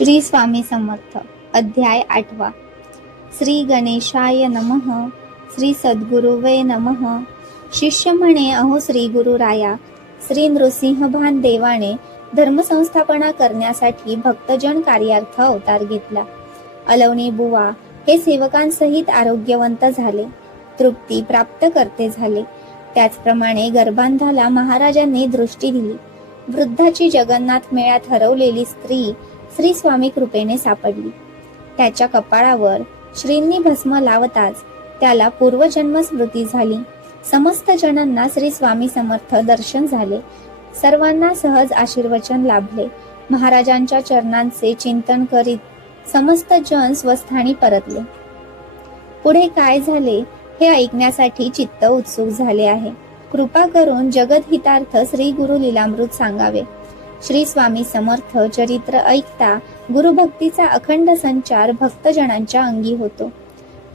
श्री स्वामी समर्थ. अध्याय 8. श्री गणेशाय नमः. श्री सद्गुरुवे नमः. शिष्य म्हणे, अहो श्री गुरुराया, श्री नृसिंहभान देवाने धर्मसंस्थापना करण्यासाठी भक्तजन कार्यार्थ अवतार घेतला. अलवणी बुवा हे सेवकांसहित आरोग्यवंत झाले, तृप्ती प्राप्त करते झाले. त्याचप्रमाणे गर्भांधाला महाराजांनी दृष्टी दिली. वृद्धाची जगन्नाथ मेळ्यात हरवलेली स्त्री श्री स्वामी कृपेने सापडली. त्याच्या कपाळावर श्रींनी भस्म लावताच त्याला पूर्वजन्म स्मृती झाली. समस्त जणांना श्री स्वामी समर्थ दर्शन झाले. सर्वांना सहज आशीर्वचन लाभले. महाराजांच्या चरणांचे चिंतन करीत समस्त जन स्वस्थानी परतले. पुढे काय झाले हे ऐकण्यासाठी चित्त उत्सुक झाले आहे. कृपा करून जगदहितार्थ श्री गुरु लीलामृत सांगावे. श्री स्वामी समर्थ चरित्र ऐकता गुरुभक्तीचा अखंड संचार भक्तजनांच्या अंगी होतो.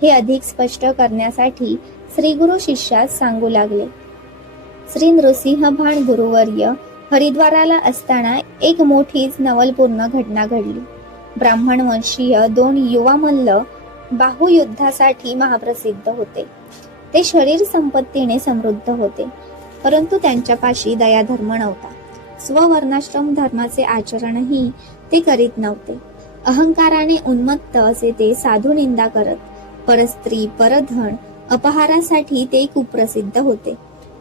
हे अधिक स्पष्ट करण्यासाठी श्री गुरु शिष्यास सांगू लागले. श्री नृसिंहभान गुरुवर्य हरिद्वाराला असताना एक मोठीच नवलपूर्ण घटना घडली. ब्राह्मण वंशीय 2 युवा मल्ल बाहुयुद्धासाठी महाप्रसिद्ध होते. ते शरीर संपत्तीने समृद्ध होते, परंतु त्यांच्यापाशी दयाधर्म नव्हता. स्ववर्णाश्रम धर्माचे आचरणही ते करीत नव्हते. अहंकाराने उन्मत्त असे ते साधू निंदा करत परस्त्री परधन अपहारासाठी ते कुप्रसिद्ध होते.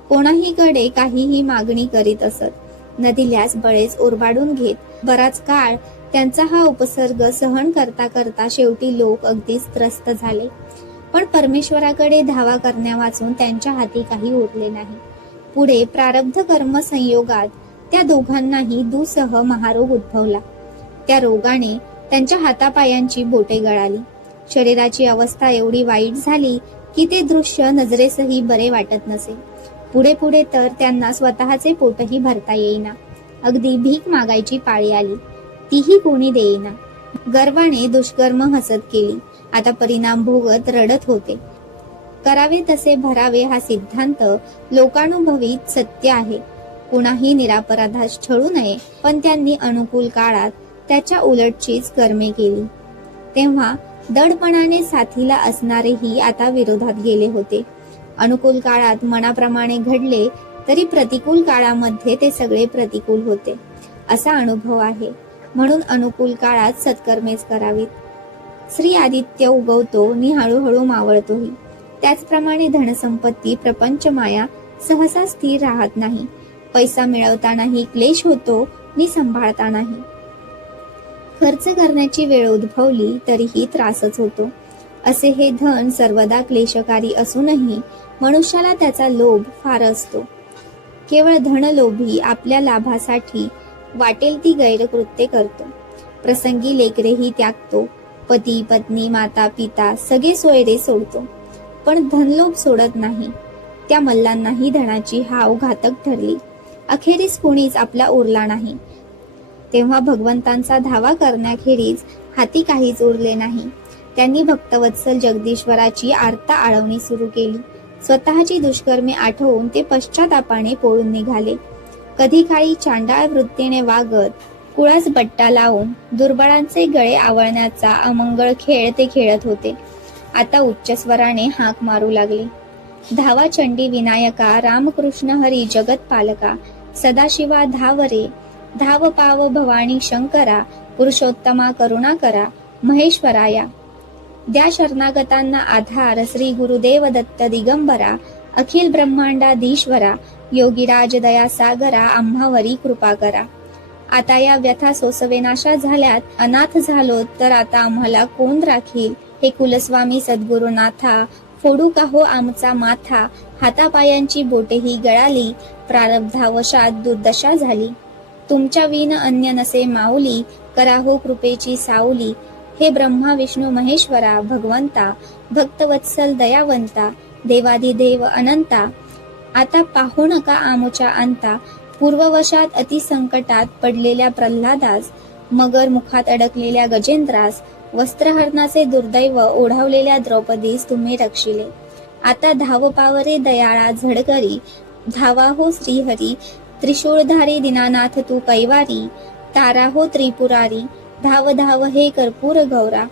कोणाहीकडे काहीही मागणी करीत असत. न दिल्यास बळेच ओरबाडून घेत बराच काळ त्यांचा हा उपसर्ग सहन करता करता शेवटी लोक अगदीच त्रस्त झाले. पण परमेश्वराकडे धावा करण्या वाचून त्यांच्या हाती काही उरले नाही. पुढे प्रारब्ध कर्म संयोगात त्या दोघांनाही दुसह महारोग उद्भवला. त्या रोगाने त्यांच्या हातापायांची बोटे गळाली. शरीराची अवस्था एवढी वाईट झाली की ते दृश्य नजरेसही बरे वाटत नसे. पुढे पुढे तर त्यांना स्वतःचे पोटही भरता येईना. अगदी भीक मागायची पाळी आली, तीही कोणी देईना. गर्वाने दुष्कर्म हसत केली. आता परिणाम भोगत रडत होते. करावे तसे भरावे हा सिद्धांत लोकानुभवित सत्य आहे. कुणाही निरापराधास छळू नये, पण त्यांनी अनुकूल काळात त्याच्या उलटचीच कर्मे केली. तेव्हा दडपणाने साथीला असणारेही आता विरोधात गेले होते. अनुकूल काळात मनाप्रमाणे घडले तरी प्रतिकूल काळामध्ये ते सगळे प्रतिकूल होते, असा अनुभव आहे. म्हणून अनुकूल काळात सत्कर्मेच करावीत. श्री आदित्य उगवतो नि हळूहळू मावळतोही. त्याचप्रमाणे धनसंपत्ती प्रपंच माया सहसा स्थिर राहत नाही. पैसा मिळवतानाही क्लेश होतो नि सांभाळतानाही. खर्च करण्याची वेळ उद्भवली तरीही त्रासच होतो. असे हे धन सर्वदा क्लेशकारी असूनही मनुष्याला त्याचा लोभ फार असतो. केवळ धनलोभी आपल्या लाभासाठी वाटेल ती गैरकृत्ये करतो. प्रसंगी लेकरेही त्यागतो. पती पत्नी माता पिता सगळे सोयरे सोडतो. पण धनलोभ सोडत नाही. त्या मल्लांनाही धनाची हाव घातक ठरली. अखेरीस कोणीच आपला उरला नाही. तेव्हा भगवंतांचा धावा करण्याखेरीज हाती काहीच उरले नाही. त्यांनी भक्तवत्सल जगदीश्वराची आर्ता आळवणी सुरू केली. स्वतःची दुष्कर्मे आठवून ते पश्चातापाने पळून निघाले. कधी काळी चांडाळ वृत्तीने वागत कुळास बट्टा लावून दुर्बळांचे गळे आवळण्याचा अमंगळ खेळ ते खेळत होते. आता उच्च स्वराने हाक मारू लागले. धावा चंडी विनायका, रामकृष्ण हरी जगत पालका, सदाशिवा धाव रे, धाव पाव भवानी शंकरा, पुरुषोत्तमा करुणा करा, महेश्वराया. द्या शरणागतांना आधार, श्री गुरुदेव दत्त दिगंबरा, अखिल ब्रह्मांडाधीश्वरा, योगीराज दया सागरा, आम्हावरी कृपा करा. आता या व्यथा सोसवेनाशा झाल्यात, अनाथ झालो तर आता आम्हाला कोण राखील. हे कुलस्वामी सद्गुरुनाथा, फोडू का हो आमचा माथा. हातापायांची बोटेही गळाली, प्रारब्धावशात दुर्दशा झाली. तुमच्या विन अन्य नसे माऊली, करा हो कृपेची सावली. हे ब्रह्मा विष्णू महेश्वरा, भगवंता भक्तवत्सल दयावंता, देवाधिदेव अनंता. आता पाहू नका आमुच्या अंता. पूर्ववशात अतिसंकटात पडलेल्या प्रल्हादास, मगर मुखात अडकलेल्या गजेंद्रास, वस्त्रहरणाचे दुर्दैव ओढावलेल्या द्रौपदीस तुम्ही रक्षिले. आता धाव पावरे दयाळा झडकरी, धावा हो श्रीहरी. त्रिशूळधारी दीनानाथ तू कैवारी, तारा हो त्रिपुरारी. धाव धाव हे कर्पूर गौरा,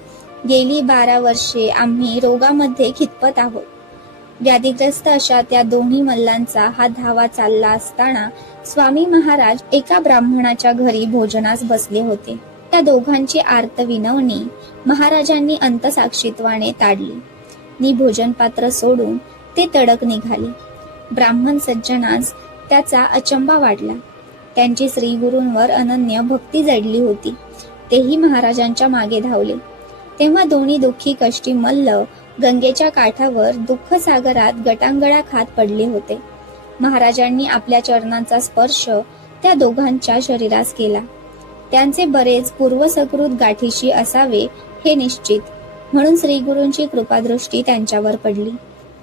गेली 12 वर्षे आम्ही रोगामध्ये खितपत आहोत. व्याधिग्रस्त अशा त्या दोन्ही मल्लांचा हा धावा चालला असताना स्वामी महाराज एका ब्राह्मणाच्या घरी भोजनास बसले होते. त्या दोघांची आर्त विनवणी महाराजांनी अंतसाक्षीत्वाने ताडली. नि भोजन पात्र सोडून ते तडक निघाले. ब्राह्मण सज्जनास त्याचा अचंबा वाटला. त्यांची श्रीगुरूंवर अनन्य भक्ती जडली होती. तेही महाराजांच्या मागे धावले. तेव्हा दोन्ही दुःखी कष्टी मल्ल गंगेच्या काठावर दुःख सागरात गटांगळा खात पडले होते. महाराजांनी आपल्या चरणांचा स्पर्श त्या दोघांच्या शरीरास केला. त्यांचे बरेच पूर्वसकृत गाठीशी असावे हे निश्चित, म्हणून श्रीगुरूंची कृपादृष्टी त्यांच्यावर पडली.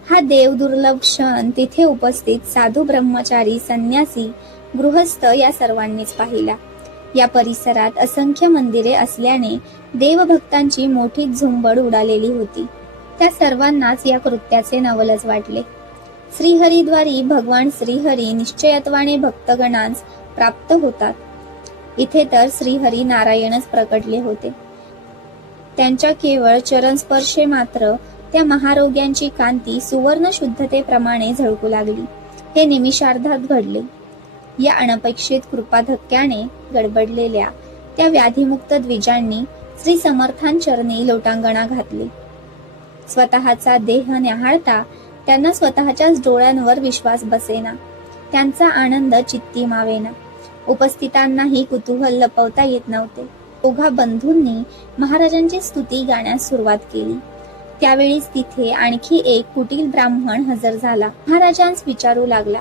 हा देव दुर्लभ क्षण तिथे उपस्थित साधू, ब्रह्मचारी, संन्यासी, गृहस्थ या सर्वांनीच पाहिला. या परिसरात असंख्य मंदिरे असल्याने देवभक्तांची मोठी झुंबड उडालेली होती. त्या सर्वांनाच या कृत्याचे नवलच वाटले. श्रीहरीद्वारी भगवान श्रीहरी निश्चयत्वाने भक्तगणांस प्राप्त होतात. इथे तर श्रीहरी नारायणच प्रकटले होते. त्यांच्या केवळ चरणस्पर्शे मात्र त्या महारोग्यांची कांती सुवर्ण शुद्धतेप्रमाणे झळकू लागली. हे निमिषार्धात घडले. या अनपेक्षित कृपाधक्क्याने गडबडलेल्या त्या व्याधिमुक्त द्विजांनी श्री समर्थांचरणी लोटांगणा घातली. स्वतःचा देह न्याहाळता त्यांना स्वतःच्याच डोळ्यांवर विश्वास बसेना. त्यांचा आनंद चित्ती मावेना. उपस्थितांनाही कुतूहल लपवता येत नव्हते. ओघा बंधूंनी महाराजांची स्तुती गाण्यास सुरुवात केली. त्यावेळीच तिथे आणखी एक कुटील ब्राह्मण हजर झाला. महाराजांस विचारू लागला,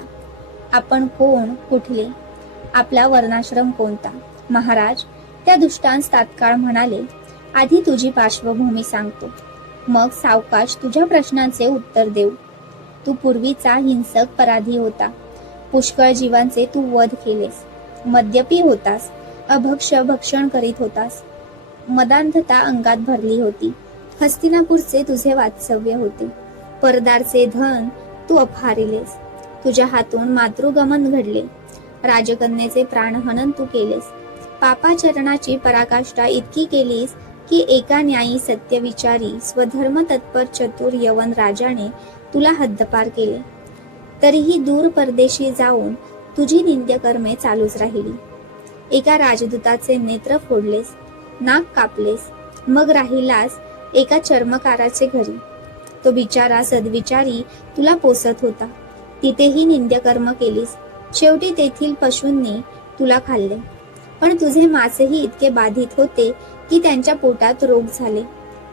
आपण कोण, कुठले, आपला वर्णाश्रम कोणता? महाराज त्या दुष्टांस तात्काळ म्हणाले, आधी तुझी पार्श्वभूमी सांगतो, मग सावकाश तुझ्या प्रश्नांचे उत्तर देऊ. तू पूर्वीचा हिंसक पराधी होता. पुष्कळ जीवांचे तू वध केलेस. मद्यपी होतास. अभक्ष भक्षण करीत होतास. मदांधता अंगात भरली होती. हस्तिनापूरचे तुझे वात्सव्य होते. परदारचे धन तू अपहारिलेस. तुझ्या हातून मातृगमन घडले. राजकन्येचे प्राणहनन तू केलेस. पापाचरणाची पराकाष्ठा इतकी केलीस की एका न्यायी, सत्यविचारी, स्वधर्म तत्पर चतुर यवन राजाने तुला हद्दपार केले. तरीही दूर परदेशी जाऊन तुझी निंद्यकर्मे चालूच राहिली. एका राजदूताचे नेत्र फोडलेस, नाक कापलेस, मग राहिलास एका चर्मकाराचे घरी. तो बिचारा सद्विचारी तुला पोसत होता. तिथेही निंद्यकर्म केलीस. शेवटी तेथील पशूंनी तुला खाल्ले. पण तुझे मासेही इतके बाधित होते की त्यांच्या पोटात रोग झाले.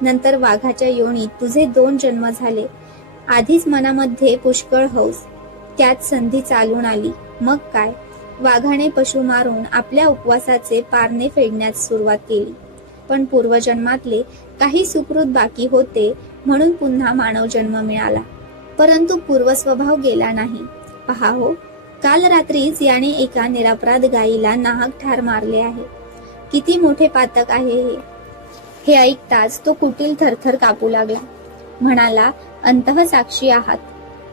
नंतर वाघाच्या योनीत तुझे 2 जन्म झाले. आधीच मनामध्ये पुष्कळ हौस, त्यात संधी चालून आली. मग काय, वाघाने पशु मारून आपल्या उपवासाचे पारणे फेडण्यास सुरुवात केली. पण पूर्वजन्मातले काही सुकृत बाकी होते म्हणून पुन्हा मानव जन्म मिळाला. परंतु पूर्वस्वभाव गेला नाही. पहा हो, काल रात्रीच याने एका निरपराध गायीला नाहक ठार मारले आहे. किती मोठे पातक आहे हे. हे ऐकताच तो कुटील थरथर कापू लागला. म्हणाला, अंतःसाक्षी आहात,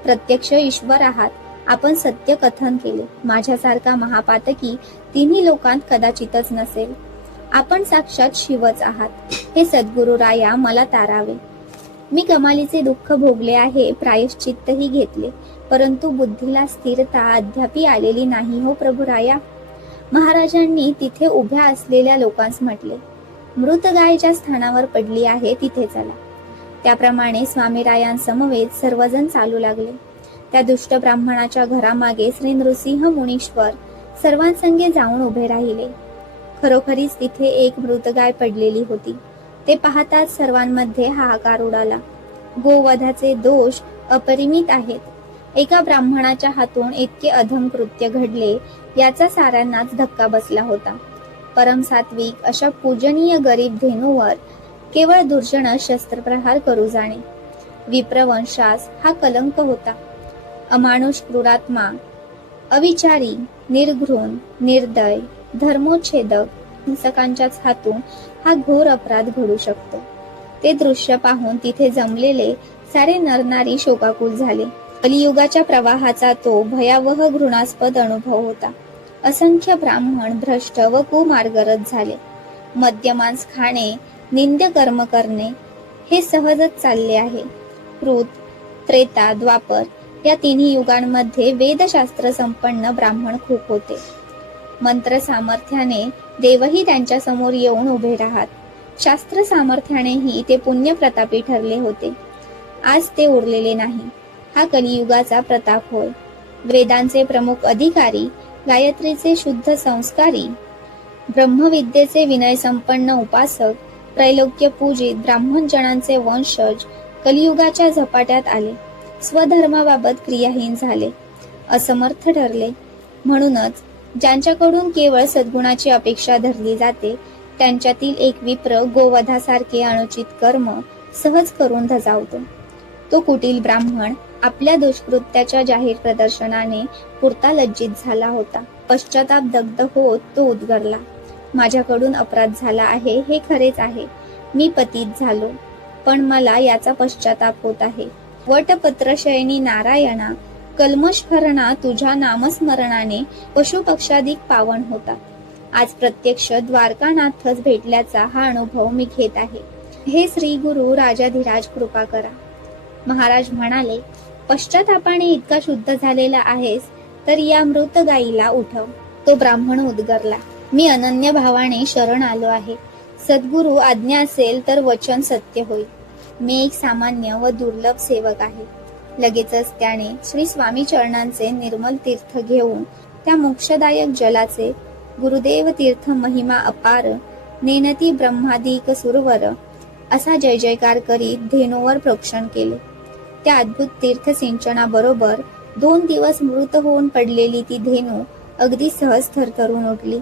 प्रत्यक्ष ईश्वर आहात. आपण सत्य कथन केले. माझ्यासारखा महापातकी तिन्ही लोकांत कदाचितच नसेल. आपण साक्षात शिवच आहात. हे सद्गुरु राया मला तारावे. मी कमालीचे दुःख भोगले आहे, प्रायश्चित्तही घेतले, परंतु बुद्धीला स्थिरता अद्यापी आलेली नाही हो प्रभू राया. महाराजांनी तिथे उभ्या असलेल्या लोकांस म्हटले, मृत गाय ज्या स्थानावर पडली आहे तिथे चला. त्याप्रमाणे स्वामीरायांसमवेत सर्वजण चालू लागले. त्या दुष्ट ब्राह्मणाच्या घरामागे श्री नृसिंह मुनीश्वर सर्वांसंगे जाऊन उभे राहिले. खरोखरीच तिथे एक मृत गाय पडलेली होती. ते पाहताच सर्वांमध्ये हाहाकार उडाला. गोवधाचे दोष अपरिमित आहेत. एका ब्राह्मणाच्या हातून इतके अधम कृत्य घडले याचा साऱ्यांनाच धक्का बसला होता. परमसात्विक अशा पूजनीय गरीब धेनूवर केवळ दुर्जन शस्त्रप्रहार करू जाणे विप्रवंशास हा कलंक होता. अमानुष, क्रूरात्मा, अविचारी, निर्घृण, निर्दय, धर्मोच्छेदक हिंसकांच्याच हातून हा घोर अपराध घडू शकतो. ते दृश्य पाहून तिथे जमलेले सारे नरनारी शोकाकुल झाले. कलियुगाच्या प्रवाहाचा तो भयावह घृणास्पद अनुभव होता. असंख्य ब्राह्मण भ्रष्ट व कुमार्गरत झाले. मद्यमांस खाणे, निंद्य कर्म करणे हे सहजच चालले आहे. कृत, त्रेता, द्वापर या तिन्ही युगांमध्ये वेदशास्त्र संपन्न ब्राह्मण खूप होते. मंत्र सामर्थ्याने देवही त्यांच्या समोर येऊन उभे राहत. शास्त्र सामर्थ्यानेही ते पुण्य प्रतापी ठरले होते. आज ते उरलेले नाही. हा कलियुगाचा प्रताप होय. वेदांचे प्रमुख अधिकारी, गायत्रीचे शुद्ध संस्कारी, ब्रह्मविद्येचे विनय संपन्न उपासक, त्रैलोक्य पूजित ब्राह्मणजनांचे वंशज कलियुगाच्या झपाट्यात आले. स्वधर्माबाबत क्रियाहीन झाले, असमर्थ ठरले. म्हणूनच ज्यांच्याकडून केवळ सद्गुणाची अपेक्षा धरली जाते त्यांच्यातील एक विप्र गोवधासारखे अनुचित कर्म सहज करून धजावतो. तो कुटील ब्राह्मण आपल्या दुष्कृत्याच्या जाहीर प्रदर्शनाने पुरता लज्जित झाला होता. पश्चाताप दग्ध होत तो उद्गारला, माझ्याकडून अपराध झाला आहे हे खरेच आहे. मी पतित झालो, पण मला याचा पश्चाताप होत आहे. वटपत्रशयनी नारायणा, कल्मषहरणा तुझ्या नामस्मरणाने पशुपक्षाधिक पावन होता. आज प्रत्यक्ष द्वारकानाथच भेटल्याचा हा अनुभव मी घेत आहे. हे श्री गुरु राजाधिराज कृपा करा. महाराज म्हणाले, पश्चातापाने इतका शुद्ध झालेला आहेस तर या मृत गायीला उठव. तो ब्राह्मण उद्गारला, मी अनन्य भावाने शरण आलो आहे. सद्गुरु आज्ञा असेल तर वचन सत्य होईल. मी एक सामान्य व दुर्लभ सेवक आहे. लगेचच त्याने श्री स्वामी चरणांचे निर्मल तीर्थ घेऊन त्या मोक्षदायक जलाचे गुरुदेव तीर्थ महिमा अपार, नेनती ब्रह्मादिक सुरवर असा जय जयकार करीत धेनूवर प्रोक्षण केले. त्या अद्भुत तीर्थ सिंचनाबरोबर 2 दिवस मृत होऊन पडलेली ती धेनू अगदी सहज थरथरून उठली.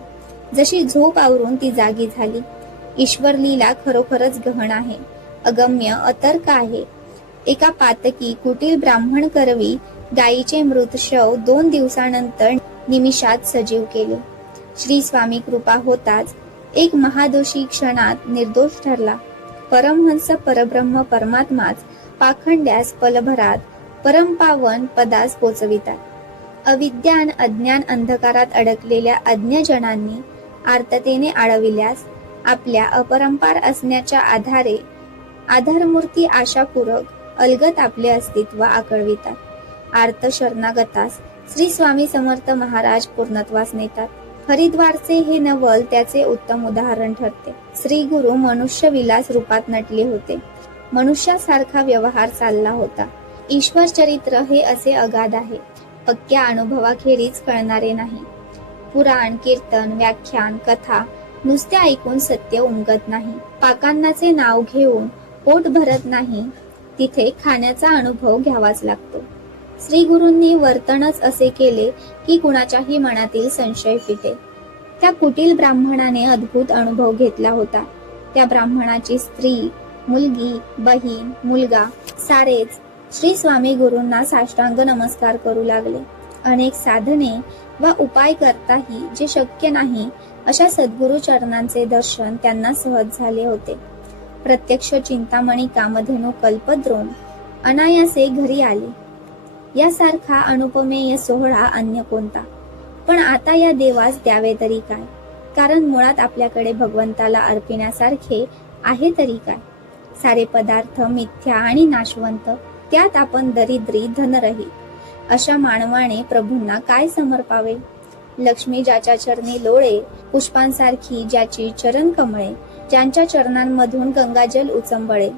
जशी झोप आवरून ती जागी झाली. ईश्वर लीला खरोखरच गहन आहे, अगम्य, अतर्क आहे. एका पातकी कुटील ब्राह्मण करवी गायीचे मृत शव 2 दिवसानंतर निमिषात सजीव केले. श्री स्वामी कृपा होताच एक महादोषी क्षणात निर्दोष ठरला. परमहंस परब्रह्म परमात्माच पाखंड्यास पलभरात परमपावन पदास पोचवितात. अविद्यान अज्ञान अंधकारात अडकलेल्या अज्ञजनांनी आर्ततेने आळविल्यास आपल्या अपरंपार असण्याच्या आधारे आधारमूर्ती आशापूरक अलगत आपले अस्तित्व आकळवितात. आर्त शरणागतास श्री स्वामी समर्थ महाराज पूर्णत्वास नेतात. हरिद्वारचे हे नवल त्याचे उत्तम उदाहरण ठरते. श्री गुरु मनुष्य विलास रूपात नटले होते. मनुष्यासारखा व्यवहार चालला होता. ईश्वर चरित्र हे असे अगाध आहे, पक्क्या अनुभवाखेरीज कळणारे नाही. पुराण, कीर्तन, व्याख्यान, कथा नुसते ऐकून सत्य उमगत नाही. पाकांनाचे नाव घेऊन पोट भरत नाही, तिथे खाण्याचा अनुभव घ्यावाच लागतो. श्री गुरूंनी वर्तनच असे केले की कुणाच्याही मनातील संशय फिटे. त्या कुटील ब्राह्मणाने अद्भुत अनुभव घेतला होता. त्या ब्राह्मणाची स्त्री, मुलगी, बहीण, मुलगा सारेच श्री स्वामी गुरूंना साष्टांग नमस्कार करू लागले. अनेक साधने व उपाय करताही जे शक्य नाही अशा सद्गुरु चरणांचे दर्शन त्यांना सहज झाले होते. प्रत्यक्ष चिंतामणी कामधेनू कल्पद्रोण अनायासे घरी आली. यासारखा अनुपमेय सोहळा अन्य कोणता? पण आता या देवास द्यावे तरी काय? कारण मुळात आपल्याकडे भगवंताला अर्पिण्यासारखे आहे तरी काय? सारे पदार्थ मिथ्या आणि नाशवंत, त्यात आपण दरिद्री धनरहित अशा मानवाने प्रभूंना काय समर्पावे? लक्ष्मी ज्याच्या चरणी लोळे, पुष्पांसारखी ज्याची चरण कमळे, ज्यांच्या चरणांमधून गंगाजल उचंबळे,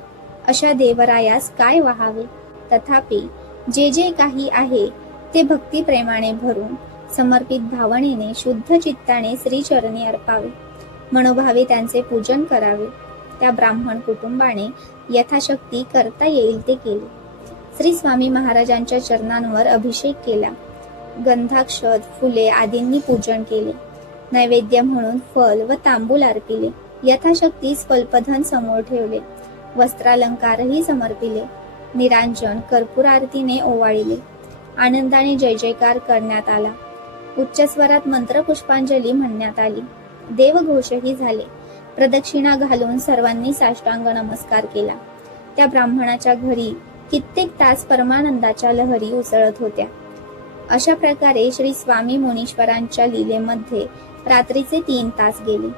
अशा देवरायास काय वहावे? तथापि जे जे काही आहे ते भक्ती प्रेमाने भरून समर्पित भावनेने शुद्ध चित्ताने श्रीचरणी अर्पावे. मनोभावे त्यांचे पूजन करावे. त्या ब्राह्मण कुटुंबाने यथाशक्ती करता येईल ते केले. श्री स्वामी महाराजांच्या चरणांवर अभिषेक केला. गंधाक्षत, फुले आदींनी पूजन केले. नैवेद्य म्हणून फल व तांबूल अर्पिले. यथाशक्ती स्वल्पधन समोर ठेवले. वस्त्रालंकारही समर्पिले. निरांजन कर्पूर आरतीने ओवाळिले. आनंदाने जय जयकार करण्यात आला. उच्च स्वरात मंत्रपुष्पांजली म्हणण्यात आली. देवघोषही झाले. प्रदक्षिणा घालून सर्वांनी साष्टांग नमस्कार केला. त्या ब्राह्मणाच्या घरी कित्येक तास परमानंदाच्या लहरी उसळत होत्या. अशा प्रकारे श्री स्वामी मुनीश्वरांच्या लीलेमध्ये रात्रीचे 3 तास गेले.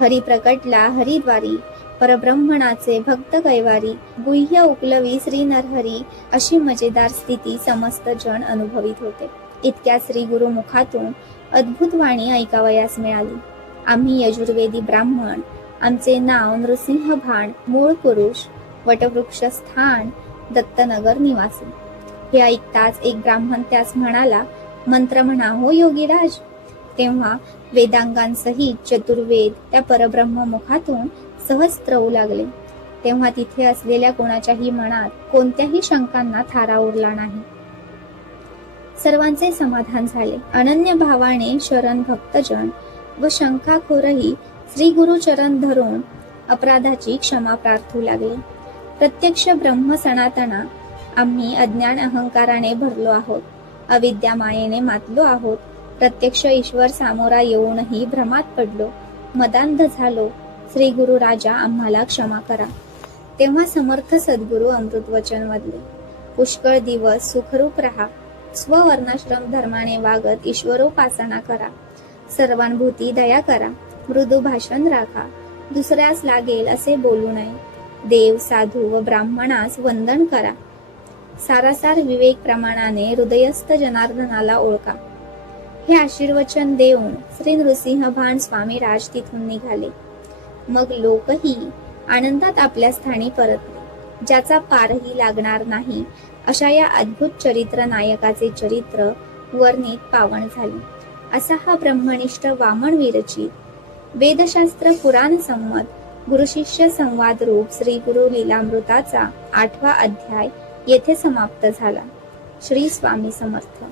हरी प्रकटला हरिद्वारी, परब्रह्मणाचे भक्त कैवारी, गुह्य उकलवी श्री नरहरी, अशी मजेदार स्थिती समस्त जण अनुभवित होते. इतक्या श्री गुरु मुखातून अद्भुत वाणी ऐकावयास मिळाली. आम्ही यजुर्वेदी ब्राह्मण, आमचे नाव नृसिंह भाण, मूळ पुरुष, वटवृक्ष स्थान, दत्तनगर निवासी. हे ऐकताच एक ब्राह्मण त्यास म्हणाला, मंत्र म्हणा हो योगीराज. तेव्हा वेदांगांसहित चतुर्वेद त्या परब्रह्म मुखातून सहज स्त्रवू लागले. तेव्हा तिथे असलेल्या कोणाच्याही मनात कोणत्याही शंकांना थारा उरला नाही. सर्वांचे समाधान झाले. अनन्य भावाने शरण भक्तजन व शंकाखोरही श्री गुरु चरण धरून अपराधाची क्षमा प्रार्थू लागले. प्रत्यक्ष ब्रह्म सनातना आम्ही अज्ञान अहंकाराने भरलो आहोत, अविद्या मायेने मातलो आहोत. प्रत्यक्ष ईश्वर सामोरा येऊनही भ्रमात पडलो, मदांध झालो. श्री गुरु राजा आम्हाला क्षमा करा. तेव्हा समर्थ सद्गुरु अमृत वचन वदले, पुष्कळ दिवस सुखरूप राहा. स्ववर्णाश्रम धर्माने वागत ईश्वरोपासना करा. सर्वांभूती दया करा. मृदू भाषण राखा. दुसऱ्यास लागेल असे बोलू नये. देव, साधू व ब्राह्मणास वंदन करा. सारासार विवेक प्रमाणाने हृदयस्थ जनार्दनाला ओळखा. हे आशीर्वचन देऊन श्री नृसिंह भान स्वामी राज तिथून निघाले. मग लोकही आनंदात आपल्या स्थानी परतले. ज्याचा पारही लागणार नाही अशा या अद्भुत चरित्र नायकाचे चरित्र वर्णित पावन झाले. असा हा ब्रह्मनिष्ठ वामन विरचित वेदशास्त्र पुराण संमत गुरुशिष्य संवाद रूप श्री गुरु लीलामृताचा 8वा अध्याय येथे समाप्त झाला. श्री स्वामी समर्थ.